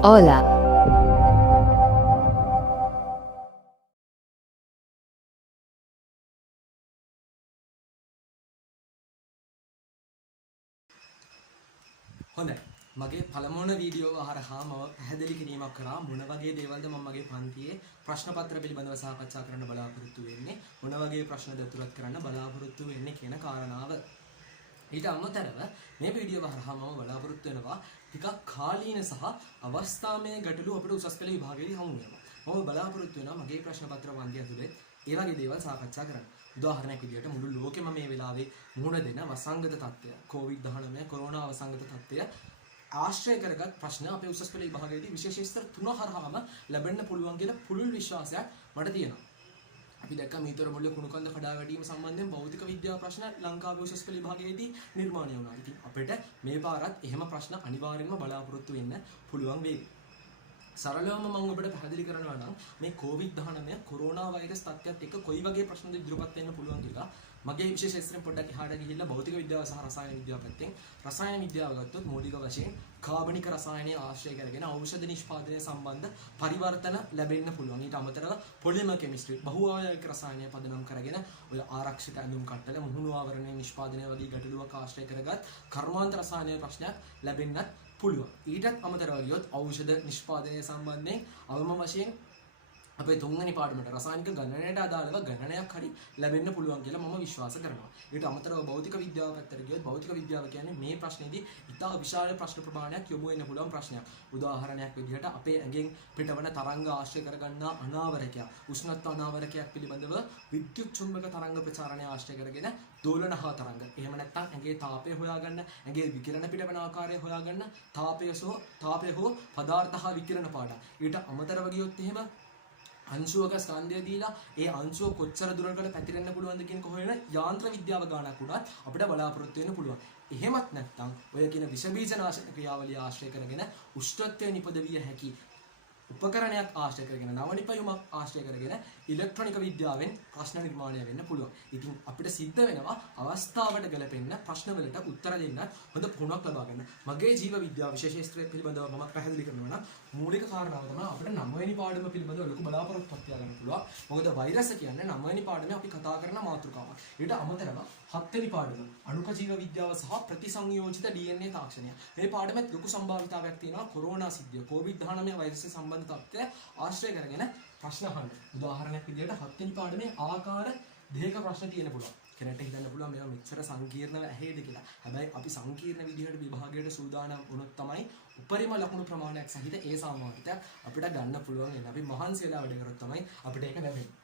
Hola. හොඳයි මගේ පළමුවන video හරහා මම පැහැදිලි කිරීමක් කරා මොන වගේ දේවල්ද මම මගේ පන්තියේ ප්‍රශ්න පත්‍ර පිළිබඳව සාකච්ඡා කරන්න බලාපොරොත්තු වෙන්නේ මොන වගේ ප්‍රශ්නද ඇතුළත් කරන්න බලාපොරොත්තු වෙන්නේ කියන කාරණාව ඊට අමතරව මේ වීඩියෝ හරහා මම බලාපොරොත්තු වෙනවා ටිකක් කාලීන සහ අවස්ථාමය ගැටලු අපිට උසස් පෙළ විභාගයේදී හමු වෙනවා මම බලාපොරොත්තු වෙනවා මගේ ප්‍රශ්න පත්‍ර වන්දිය ඇතුලේ ඒ වගේ දේවල් සාකච්ඡා කරන්න උදාහරණයක් විදිහට මුළු ලෝකෙම මේ වෙලාවේ මුහුණ දෙන වසංගත තත්ත්වය COVID-19 කොරෝනා වසංගත තත්ත්වය ආශ්‍රය කරගත් ප්‍රශ්න අපේ උසස් පෙළ විභාගයේදී විශේෂ ස්තර 3 හරහාම ලැබෙන්න පුළුවන් කියලා පුළුල් විශ්වාසයක් මට තියෙනවා. අපි දැක්කා මීතර මුල්ලේ කුණු කන්ද කඩා වැටීම සම්බන්ධයෙන් භෞතික විද්‍යාව ප්‍රශ්න ලංකාවේ උසස් පෙළ විභාගයේදී නිර්මාණය වුණා. ඉතින් අපිට මේ පාරත් එහෙම ප්‍රශ්න අනිවාර්යෙන්ම බලාපොරොත්තු වෙන්න පුළුවන් වෙයි. සරලවම මම ඔබට පැහැදිලි කරනවා නම් මේ COVID-19 කොරෝනා වෛරස් තත්ත්වයත් එක්ක කොයි වගේ ප්‍රශ්නද ඉදිරිපත් වෙන්න පුළුවන් කියලා මගේ විශේෂ ශාස්ත්‍රයෙන් පොඩ්ඩක් එහාට ගිහිල්ලා භෞතික විද්‍යාව සහ රසායන විද්‍යාව පැත්තෙන් රසායන විද්‍යාව ගත්තොත් මූලික වශයෙන් කාබනික රසායනය ආශ්‍රය කරගෙන ඖෂධ නිෂ්පාදනය සම්බන්ධ පරිවර්තන ලැබෙන්න පුළුවන්. ඊට අමතරව පොලිමර් කෙමිස්ට්‍රි බහුආයනික රසායනය පදනම් කරගෙන ඔය ආරක්ෂක ඇඳුම් කට්ටල මුහුණු ආවරණය නිෂ්පාදනය වගේ ගැටලුවක් ආශ්‍රය කරගත් කර්මාන්ත රසායන ප්‍රශ්නයක් ලැබෙන්නත් පුළුවන්. ඊටත් අමතරව ගියොත් ඖෂධ නිෂ්පාදනය සම්බන්ධයෙන් අවම වශයෙන් අපේ තුන්වෙනි පාඩමට රසායනික ගණනයට අදාළව ගණනයක් හරි ලැබෙන්න පුළුවන් කියලා මම විශ්වාස කරනවා. ඊට අමතරව භෞතික විද්‍යාව පැත්තට ගියොත් භෞතික විද්‍යාව කියන්නේ මේ ප්‍රශ්නේදී ඉතා විශාල ප්‍රශ්න ප්‍රමාණයක් යොමු වෙන්න පුළුවන් ප්‍රශ්නයක්. උදාහරණයක් විදිහට අපේ ඇඟෙන් පිටවන තරංග ආශ්‍රය කරගන්නා අනාවරකයක්, උෂ්ණත්ව අනාවරකයක් පිළිබඳව විද්‍යුත් චුම්බක තරංග ප්‍රචාරණය ආශ්‍රය කරගෙන දෝලන හා තරංග. එහෙම නැත්නම් ඇඟේ තාපය හොයාගන්න, ඇඟේ විකිරණ පිටවන ආකාරය හොයාගන්න තාපය හෝ පදාර්ථ හා විකිරණ පාඩම්. ඊට අමතරව ගියොත් එහෙම අංශුවක ස්කන්ධය දීලා ඒ අංශුව කොච්චර දුරකට පැතිරෙන්න පුළුවන්ද කියන කොහොන යාන්ත්‍ර විද්‍යාව ගානක් උනත් අපිට බලාපොරොත්තු වෙන්න පුළුවන්. එහෙමත් නැත්නම් ඔය කියන විෂ බීජ නාශක ක්‍රියාවලිය ආශ්‍රය කරගෙන උෂ්ණත්වය නිපදවිය හැකි උපකරණයක් ආශ්‍රය කරගෙන නව නිපැයුමක් ආශ්‍රය කරගෙන ඉලෙක්ට්‍රොනික විද්‍යාවෙන් ප්‍රශ්න නිර්මාණය වෙන්න පුළුවන්. ඉතින් අපිට සිද්ධ වෙනවා අවස්ථාවට ගැලපෙන්න ප්‍රශ්න වලට උත්තර දෙන්න හොඳ පුහුණුවක් ලබා ගන්න. මගේ ජීව විද්‍යාව විශේෂ ශාස්ත්‍රය පිළිබඳව මම පැහැදිලි කරනවා නම් මූලික කාරණාව තමයි අපිට 9 වෙනි පාඩම පිළිබඳව ලොකු බලාපොරොත්තුවක් තියාගන්න පුළුවන්. මොකද වෛරස් කියන්නේ 9 වෙනි පාඩමේ අපි කතා කරන මාතෘකාවක්. ඊට අමතරව 7 වෙනි පාඩම අණුක ජීව විද්‍යාව සහ ප්‍රතිසංයෝජිත DNA තාක්ෂණය. මේ පාඩමෙත් ලොකු සම්භාවිතාවයක් තියෙනවා කොරෝනා සිද්ධිය COVID-19 වෛරස් සම්බන්ධ තත්ත්වය ආශ්‍රය කරගෙන ප්‍රශ්න අහන්න. උදාහරණයක් විදිහට 7 වෙනි පාඩමේ ආකාර දෙකක ප්‍රශ්න තියෙන පුළුවන්. කෙනෙක්ට හිතන්න පුළුවන් මේවා මෙච්චර සංකීර්ණව ඇහෙයිද කියලා. හැබැයි අපි සංකීර්ණ විදිහට විභාගයට සූදානම් වුණොත් තමයි උපරිම ලකුණු ප්‍රමාණයක් සහිත ඒ සාමාන්‍යයක් අපිට ගන්න පුළුවන් වෙන්නේ. අපි මහන්සි වෙලා වැඩ කරොත් තමයි අපිට ඒක ලැබෙන්නේ.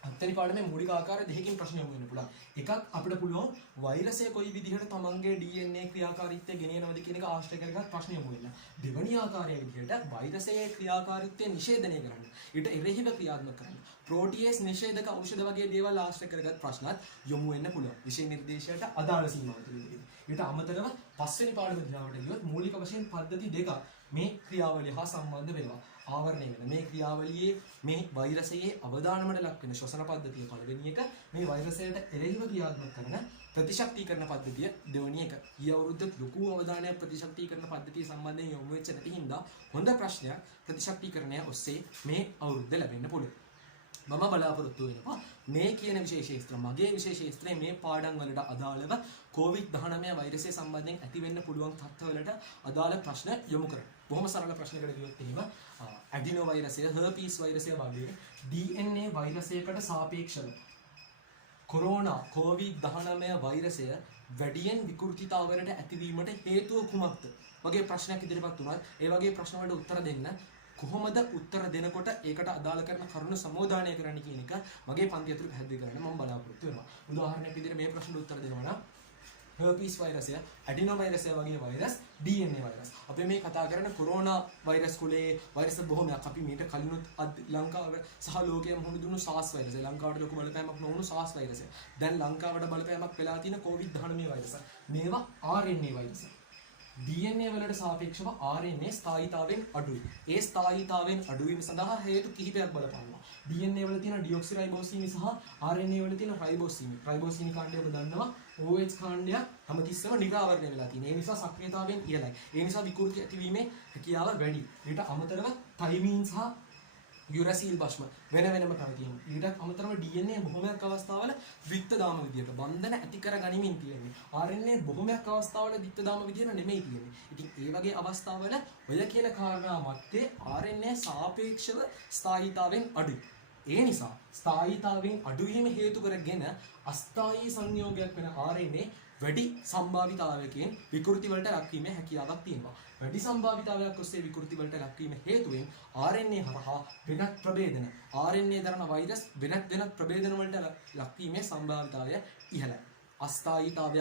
7 වෙනි පාඩමේ මූලික ආකාර දෙකකින් ප්‍රශ්න යොමු වෙන්න පුළුවන්. එකක් අපිට පුළුවන් වෛරසය කොයි විදිහට තමන්ගේ DNA ක්‍රියාකාරීත්වය ගෙනියනවද කියන එක ආශ්‍රය කරගෙන ප්‍රශ්න යොමු වෙන්න. දෙවැනි ආකාරයේ විදිහට වෛරසයේ ක්‍රියාකාරීත්වය නිෂේධනය කරන්න. ඊට එරෙහිව ක්‍රියාත්මක කරන්න. ප්‍රෝටියේස් නිෂේධක ඖෂධ වගේ දේවල් ආශ්‍රය කරගත් ප්‍රශ්නත් යොමු වෙන්න පුළුවන්. විෂය නිර්දේශයට අදාළ සීමාව තුළදී. ඊට අමතරව 5 වෙනි පාඩම දිහාට ගියොත් මූලික වශයෙන් පද්ධති දෙකක් මේ ක්‍රියාවලිය හා සම්බන්ධ වෙනවා. ආවරණය වෙන මේ ක්‍රියාවලියේ මේ වෛරසයේ අවදානමට ලක් වෙන ශ්වසන පද්ධතිය පළවෙනි එක, මේ වෛරසයට එරෙහිව ක්‍රියාත්මක කරන ප්‍රතිශක්තිකරණ පද්ධතිය දෙවෙනි එක. ඊ අවුරුද්දේ ලොකු අවධානයක් ප්‍රතිශක්තිකරණ පද්ධතිය සම්බන්ධයෙන් යොමු වෙච්ච නැති හින්දා හොඳ ප්‍රශ්නයක් ප්‍රතිශක්තිකරණය ඔස්සේ මේ අවුරුද්ද ලැබෙන්න පුළුවන්. මම බලාපොරොත්තු වෙනවා මේ කියන විශේෂ ශාස්ත්‍ර මගේ විශේෂ ශාස්ත්‍රයේ මේ පාඩම් වලට අදාළව COVID-19 වෛරසය සම්බන්ධයෙන් ඇති වෙන්න පුළුවන් තත්ත්වවලට අදාළ ප්‍රශ්න යොමු කරන්න. බොහොම සරල ප්‍රශ්නයකට ගියොත් එහෙම ඇඩිනෝ වෛරසය, හර්පීස් වෛරසය වගේ DNA වෛරසයකට සාපේක්ෂව කොරෝනා COVID-19 වෛරසය වැඩියෙන් විකෘතිතාවලට ඇතිවීමට හේතුව කුමක්ද? වගේ ප්‍රශ්නයක් ඉදිරිපත් වුණත් ඒ වගේ ප්‍රශ්න වලට උත්තර දෙන්න කොහොමද උත්තර දෙනකොට ඒකට අදාළ කරන කරුණු සමෝධානය කරන්න කියන එක මගේ පන්ති ඇතුළේ පැහැදිලි කරන්න මම බලාපොරොත්තු වෙනවා. උදාහරණයක් විදිහට මේ ප්‍රශ්නට උත්තර දෙනවා නම් herpes වෛරසය, ඇඩිනෝ වෛරසය වගේ වෛරස්, DNA වෛරස්. අපි මේ කතා කරන කොරෝනා වෛරස් කුලේ වෛරස් බොහොමයක් අපි මීට කලිනුත් ලංකාව සහ ලෝකයේ මුහුණ දුන්නු SARS වෛරසය, ලංකාවට ලොකු බලපෑමක් නොවුණු SARS වෛරසය. දැන් ලංකාවට බලපෑමක් වෙලා තියෙන COVID-19 වෛරස. මේවා RNA වෛරස. DNA වලට සාපේක්ෂව RNA ස්ථායීතාවයෙන් අඩුයි. ඒ ස්ථායීතාවයෙන් අඩුවීම සඳහා හේතු කිහිපයක් බලපානවා. DNA වල තියෙන ඩිऑක්සිරයිබෝසීනි සහ RNA වල තියෙන රයිබෝසීනි. රයිබෝසීනි කාණ්ඩය ඔබ දන්නවා OH කාණ්ඩය හැමතිස්සම නිරාවරණය වෙලා තියෙනවා. ඒ නිසා සක්‍රියතාවයෙන් ඉහළයි. ඒ නිසා විකෘති ඇතිවීමේ හැකියාව වැඩි. ඊට අමතරව තයිමීන් සහ යුරසිල් භස්ම වෙන වෙනම පැවතීම. ඊට අමතරව DNA බොහොමයක් අවස්ථාවල ද්විත්ව දාම විදියට බන්ධන ඇති කර ගනිමින් තියෙන්නේ. RNA බොහොමයක් අවස්ථාවල ද්විත්ව දාම විදියට නෙමෙයි තියෙන්නේ. ඉතින් ඒ වගේ අවස්ථාවල ඔය කියන කාරණා මැත්තේ RNA සාපේක්ෂව ස්ථායීතාවෙන් අඩුයි. ඒ නිසා ස්ථායීතාවෙන් අඩුවීම හේතු කරගෙන අස්ථායී සංයෝගයක් වෙන RNA වැඩි සම්භාවිතාවයකින් විකෘති වලට ලක්වීමේ හැකියාවක් තියෙනවා. වැඩි සම්භාවිතාවයක් ඔස්සේ විකෘති වලට ලක්වීම හේතුවෙන් RNA හරහා වෙනත් ප්‍රභේදන RNA දරන වෛරස් වෙනත් ප්‍රභේදන වලට ලක්වීමේ සම්භාවිතාවය ඉහළයි. අස්ථායීතාවය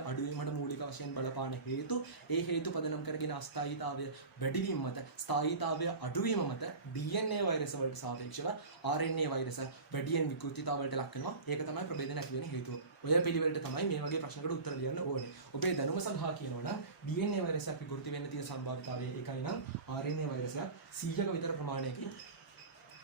අඩුවීමට මූලික වශයෙන් බලපාන හේතු ඒ හේතු පදනම් කරගෙන අස්ථායීතාවය වැඩිවීම මත ස්ථායීතාවය අඩුවීම මත DNA වෛරස් වලට සාපේක්ෂව RNA වෛරස වැඩියෙන් විකෘතිතාවලට ලක් වෙනවා. ඒක තමයි ප්‍රභේදන ඇති වෙන හේතුව. ඔය පිළිවෙලට තමයි මේ වගේ ප්‍රශ්නකට උත්තර දෙන්න ඕනේ. ඔබේ දැනුම සඳහා කියනවා නම් DNA වෛරසයක් විකෘති වෙන්න තියෙන සම්භාවිතාවය ඒකයි නම් RNA වෛරසයක් 100ක විතර ප්‍රමාණයකින්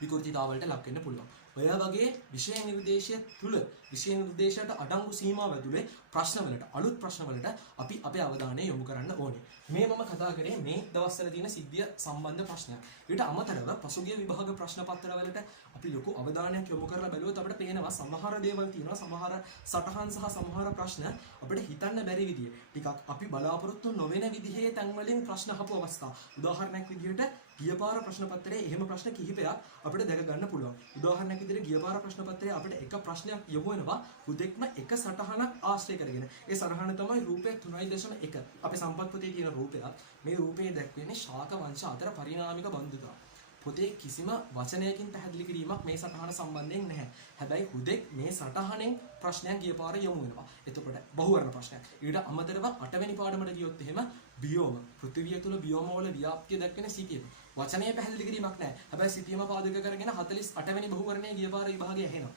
විකෘතිතාවලට ලක් වෙන්න පුළුවන්. ඔය වගේ විෂය නිර්දේශය තුල විෂය නිර්දේශයට අඩංගු සීමාව ඇතුලේ ප්‍රශ්නවලට අලුත් ප්‍රශ්නවලට අපි අපේ අවධානය යොමු කරන්න ඕනේ. මේ මම කතා කරේ මේ දවස්වල තියෙන සිද්ධිය සම්බන්ධ ප්‍රශ්නයක්. ඊට අමතරව පසුගිය විභාග ප්‍රශ්න පත්‍රවලට අපි ලොකු අවධානයක් යොමු කරලා බැලුවොත් අපිට පේනවා සමහර දේවල් තියෙනවා සමහර සටහන් සහ සමහර ප්‍රශ්න අපිට හිතන්න බැරි විදිය. ටිකක් අපි බලාපොරොත්තු නොවන විදිහේ තැන් වලින් ප්‍රශ්න අහපු අවස්ථා. උදාහරණයක් විදිහට ගියපාර ප්‍රශ්න පත්‍රයේ එහෙම ප්‍රශ්න කිහිපයක් අපිට දැක ගන්න පුළුවන්. උදාහරණයක් විදිහට ගියපාර ප්‍රශ්න පත්‍රයේ අපිට එක ප්‍රශ්නයක් යොමු වෙනවා හුදෙක්ම එක සටහනක් ආශ්‍රය කරගෙන. ඒ සටහන තමයි රූපය 3.1. අපේ සම්පත් පොතේ තියෙන රූපයක්. මේ රූපයේ දැක්වෙන්නේ ශාක වංශ අතර පරිණාමික බන්ධුතාව. පොතේ කිසිම වචනයකින් පැහැදිලි කිරීමක් මේ සටහන සම්බන්ධයෙන් නැහැ. හැබැයි හුදෙක් මේ සටහනෙන් ප්‍රශ්නයක් ගියපාර යොමු වෙනවා. එතකොට බහුවර්ණ ප්‍රශ්නයක්. ඊට අමතරව 8 වෙනි පාඩමට ගියොත් එහෙම බියෝම පෘථිවිය තුල බියෝම වල ව්‍යාප්තිය දක්වන සිටියම වචනය පැහැදිලි කිරීමක් නැහැ. හැබැයි සිටියම පාදක කරගෙන 48 වෙනි බහුවර්ණයේ ගියපාර විභාගය ඇහෙනවා.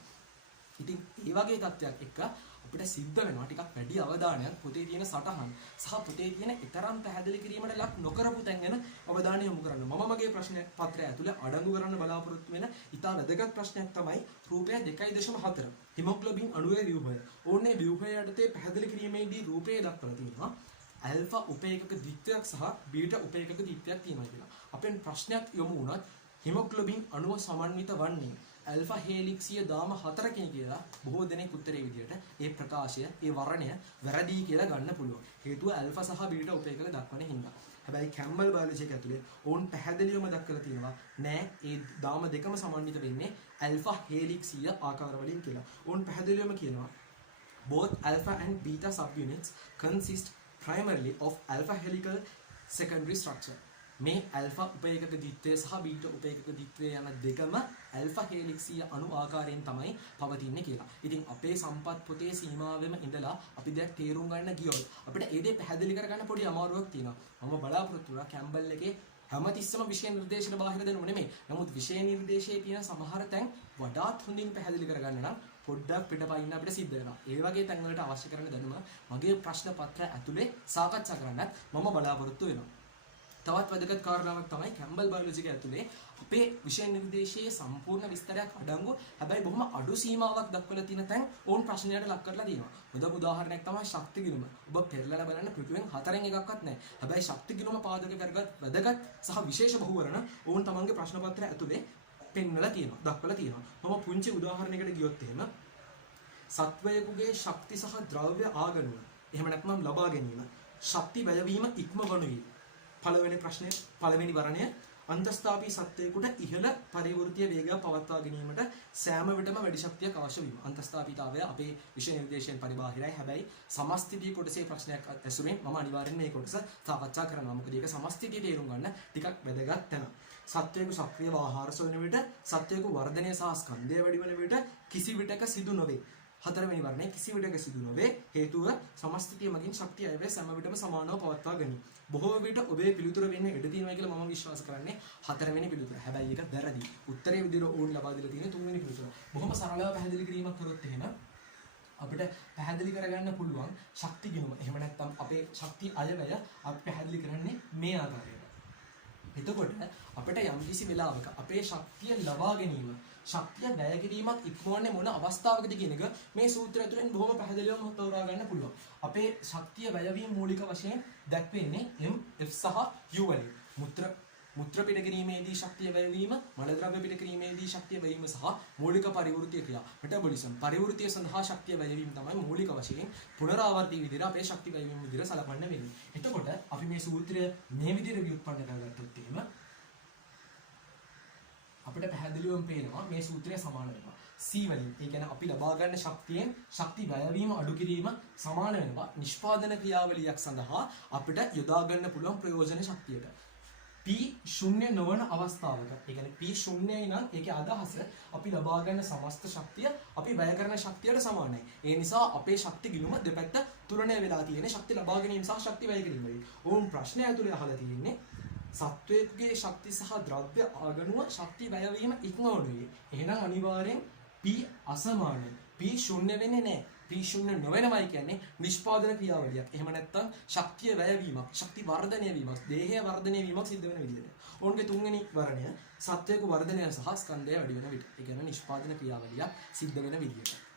ඉතින් ඒ වගේ තත්ත්වයක් එක්ක අපිට සිද්ධ වෙනවා ටිකක් වැඩි අවධානයක් පොතේ තියෙන සටහන් සහ පොතේ තියෙන ඊතරම් පැහැදිලි කිරීමට ලක් නොකරපු තැන් ගැන අවධානය යොමු කරන්න. මම මගේ ප්‍රශ්න පත්‍රය ඇතුලේ අඩංගු කරන්න බලාපොරොත්තු වෙන ඉතා වැදගත් ප්‍රශ්නයක් තමයි රූපය 2.4 හිමොග්ලොබින් අණුවේ ව්‍යුහය. ඕනේ ව්‍යුහය යටතේ පැහැදිලි කිරීමේදී රූපය දක්වලා තියෙනවා ඇල්ෆා උපේකක ද්විත්වයක් සහ බීටා උපේකක ද්විත්වයක් තියෙනවා කියලා. අපෙන් ප්‍රශ්නයක් යොමු වුණත් හිමොග්ලොබින් අණුව සමන්විත වන්නේ ඇල්ෆා හේලික්සිය දාම 4කින් කියලා බොහෝ දෙනෙක් උත්තරේ විදියට ඒ ප්‍රකාශය ඒ වර්ණය වැරදි කියලා ගන්න පුළුවන්. හේතුව ඇල්ෆා සහ බීටා උපේකල දක්වන හින්දා. හැබැයි කැම්බල් බයොලොජි එක ඇතුලේ ඕන් පැහැදිලිවම දක්වලා තියෙනවා නෑ ඒ දාම දෙකම සමන්විත වෙන්නේ ඇල්ෆා හේලික්සිය ආකාර වලින් කියලා. ඕන් පැහැදිලිවම කියනවා both alpha and beta subunits consist primarily of alpha helical secondary structure. මේ ඇල්ෆා උපේකක ද්විත්වය සහ බීටා උපේකක ද්විත්වය යන දෙකම ඇල්ෆා හේලික්සිය අණු ආකාරයෙන් තමයි පවතින්නේ කියලා. ඉතින් අපේ සම්පත් පොතේ සීමාවෙම ඉඳලා අපි දැන් තේරුම් ගන්න ගියොත් අපිට ඒ දේ පැහැදිලි කරගන්න පොඩි අමාරුවක් තියෙනවා. මම බලාපොරොත්තු වෙනවා කැම්බල් එකේ හැමතිස්සම විෂය නිර්දේශන බාහිර දෙනු නෙමෙයි. නමුත් විෂය නිර්දේශයේ තියෙන සමහර තැන් වඩාත් හොඳින් පැහැදිලි කරගන්න නම් පොඩ්ඩක් පිටපයින් අපිට සිද්ධ වෙනවා. ඒ වගේ තැන් වලට අවශ්‍ය කරන දැනුම මගේ ප්‍රශ්න පත්‍ර ඇතුලේ සාකච්ඡා කරන්නත් මම බලාපොරොත්තු වෙනවා. තවත් වැදගත් කාරණාවක් තමයි කැම්බල් බයොලොජි එක ඇතුලේ අපේ විෂය නිර්දේශයේ සම්පූර්ණ විස්තරයක් අඩංගු හැබැයි බොහොම අඩු සීමාවක් දක්වලා තියෙන තැන් ඕන් ප්‍රශ්නයට ලක් කරලා තියෙනවා. හොඳම උදාහරණයක් තමයි ශක්ති ගිණුම. ඔබ පෙරලලා බලන්න පිටුවෙන් 4න් එකක්වත් නැහැ. හැබැයි ශක්ති ගිණුම පාදක කරගත් වැදගත් සහ විශේෂ බහුවර්ණ ඕන් තමන්ගේ ප්‍රශ්න පත්‍රය ඇතුලේ පෙන්වලා තියෙනවා. දක්වලා තියෙනවා. මම පුංචි උදාහරණයකට ගියොත් එහෙම සත්වයකගේ ශක්ති සහ ද්‍රව්‍ය ආගමන එහෙම නැත්නම් ලබා ගැනීම ශක්ති වැයවීම ඉක්මවනුයි. පළවෙනි ප්‍රශ්නේ පළවෙනි වර්ණය අන්තස්ථාපී සත්වයකට ඉහළ පරිවෘත්තීය වේගය පවත්වා ගැනීමට සෑම විටම වැඩි ශක්තියක් අවශ්‍ය වීම. අන්තස්ථාපීතාවය අපේ විෂය නිර්දේශයෙන් පරිබාහිරයි. හැබැයි සමස්ථිතිය කොටසේ ප්‍රශ්නයක් ඇසුරෙන් මම අනිවාර්යෙන් මේ කොටස සාකච්ඡා කරනවා. මොකද ඒක සමස්ථිතිය තේරුම් ගන්න ටිකක් වැදගත් තැන. සත්වයක සක්‍රියව ආහාර සොයන විට සත්වයක වර්ධනය සහ ස්කන්ධය වැඩි වන විට කිසි විටක සිදු නොවේ. 4 වෙනි වර්ණය කිසි විටක සිදු නොවේ. හේතුව සමස්ථිතිය මගින් ශක්තිය අයවැය සෑම විටම සමානව පවත්වා ගැනීම. බොහෝ විට ඔබේ පිළිතුර වෙන්නේ ඉඩ තියෙනවා කියලා මම විශ්වාස කරන්නේ 4 වෙනි පිළිතුර. හැබැයි ඒක වැරදි. උත්තරයේ විදිහට ඕන් ලබා දීලා තියෙන්නේ 3 වෙනි පිළිතුර. බොහොම සරලව පැහැදිලි කිරීමක් කරොත් එහෙම අපිට පැහැදිලි කරගන්න පුළුවන් ශක්ති ගිණුම. එහෙම නැත්නම් අපේ ශක්ති අයවැය අපි පැහැදිලි කරන්නේ මේ ආකාරයට. එතකොට අපිට යම්කිසි වෙලාවක අපේ ශක්තිය ලබා ගැනීම ශක්තිය වැය කිරීමක් ඉක්මවන්නේ මොන අවස්ථාවකද කියන එක මේ සූත්‍රය තුළින් බොහොම පැහැදිලිවම තෝරා ගන්න පුළුවන්. අපේ ශක්තිය වැයවීම මූලික වශයෙන් දැක්වෙන්නේ M, F සහ U වලින්. මුත්‍ර පිට කිරීමේදී ශක්තිය වැයවීම, මල ද්‍රව්‍ය පිට කිරීමේදී ශක්තිය වැයවීම සහ මූලික පරිවෘත්තීය ක්‍රියා මෙටබොලිසම් පරිවෘත්තීය සඳහා ශක්තිය වැයවීම තමයි මූලික වශයෙන් පුනරාවර්තී විදිහට අපේ ශක්ති වැයවීම විදිහට සලකන්න වෙන්නේ. එතකොට අපි මේ සූත්‍රය මේ විදිහට ව්‍යුත්පන්න කරගත්තොත් එහෙම අපිට පැහැදිලිවම පේනවා මේ සූත්‍රය සමාන වෙනවා. C වලින් ඒ කියන්නේ අපි ලබා ගන්න ශක්තියෙන් ශක්ති වැයවීම අඩු කිරීම සමාන වෙනවා නිෂ්පාදන ක්‍රියාවලියක් සඳහා අපිට යොදා ගන්න පුළුවන් ප්‍රයෝජන ශක්තියට. P ශුන්‍ය නොවන අවස්ථාවක ඒ කියන්නේ P ශුන්‍යයි නම් ඒකේ අදහස අපි ලබා ගන්න සමස්ත ශක්තිය අපි වැය කරන ශක්තියට සමානයි. ඒ නිසා අපේ ශක්ති ගිණුම දෙපැත්ත තුලණය වෙලා තියෙන්නේ ශක්ති ලබා ගැනීම සහ ශක්ති වැය කිරීම වලින්. ඕම් ප්‍රශ්නය ඇතුලේ අහලා තියෙන්නේ සත්වයේ ශක්ති සහ ද්‍රව්‍ය ආගණුව ශක්ති වැයවීම ඉක්මවනුයේ. එහෙනම් අනිවාර්යෙන් P අසමානයි. P ශුන්‍ය වෙන්නේ නැහැ. P ශුන්‍ය නොවෙනවයි කියන්නේ නිෂ්පාදන ක්‍රියාවලියක්. එහෙම නැත්නම් ශක්තිය වැයවීමක්, ශක්ති වර්ධනය වීමක්, දේහය වර්ධනය වීමක් සිද්ධ වෙන විදිහට. ඕන්ගේ තුන්වෙනි වර්ණය සත්වයක වර්ධනය සහ ස්කන්ධය වැඩි වෙන විදිහ. ඒ කියන්නේ නිෂ්පාදන ක්‍රියාවලියක් සිද්ධ වෙන විදිහට.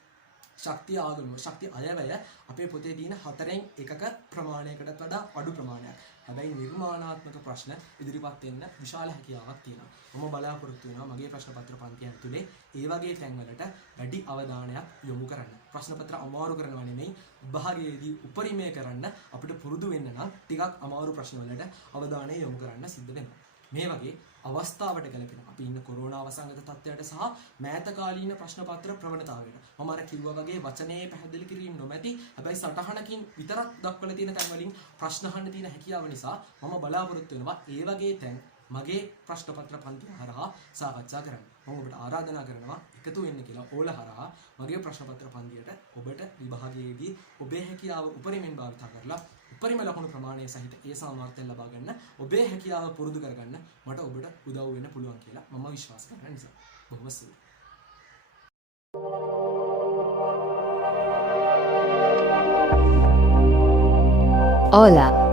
ශක්තිය ආගමන ශක්තිය අයවැය අපේ පොතේ තියෙන 4න් එකක ප්‍රමාණයකටත් වඩා අඩු ප්‍රමාණයක්. හැබැයි නිර්මාණාත්මක ප්‍රශ්න ඉදිරිපත් වෙන්න විශාල හැකියාවක් තියෙනවා. මම බලාපොරොත්තු වෙනවා මගේ ප්‍රශ්න පත්‍ර පන්තිය ඇතුලේ ඒ වගේ තැන්වලට වැඩි අවධානයක් යොමු කරන්න. ප්‍රශ්න පත්‍ර අමාරු කරනවා නෙමෙයි විභාගයේදී උපරිමය කරන්න අපිට පුරුදු වෙන්න නම් ටිකක් අමාරු ප්‍රශ්න වලට අවධානය යොමු කරන්න සිද්ධ වෙනවා. මේ වගේ අවස්ථාවට ගැලපෙන අපි ඉන්න කොරෝනා වසංගත තත්ත්වයට සහ මෑතකාලීන ප්‍රශ්න පත්‍ර ප්‍රවණතාවයට මම අර කිව්වා වගේ වචනේ පැහැදිලි කිරීම නොමැති හැබැයි සටහනකින් විතරක් දක්වලා තියෙන තැන් වලින් ප්‍රශ්න අහන්න තියෙන හැකියාව නිසා මම බලාපොරොත්තු වෙනවා ඒ වගේ තැන් මගේ ප්‍රශ්න පත්‍ර පන්තිය හරහා සාකච්ඡා කරන්න. මම ඔබට ආරාධනා කරනවා එකතු වෙන්න කියලා ඕල හරහා මගේ ප්‍රශ්න පත්‍ර පන්තියට ඔබට විභාගයේදී ඔබේ හැකියාව උපරිමයෙන් භාවිත කරලා උපරිම ලකුණු ප්‍රමාණය සහිත ඒ සාමර්ථ්‍යය ලබා ගන්න ඔබේ හැකියාව පුරුදු කරගන්න මට ඔබට උදව් වෙන්න පුළුවන් කියලා මම විශ්වාස කරන නිසා. බොහොම ස්තුතියි. Hola.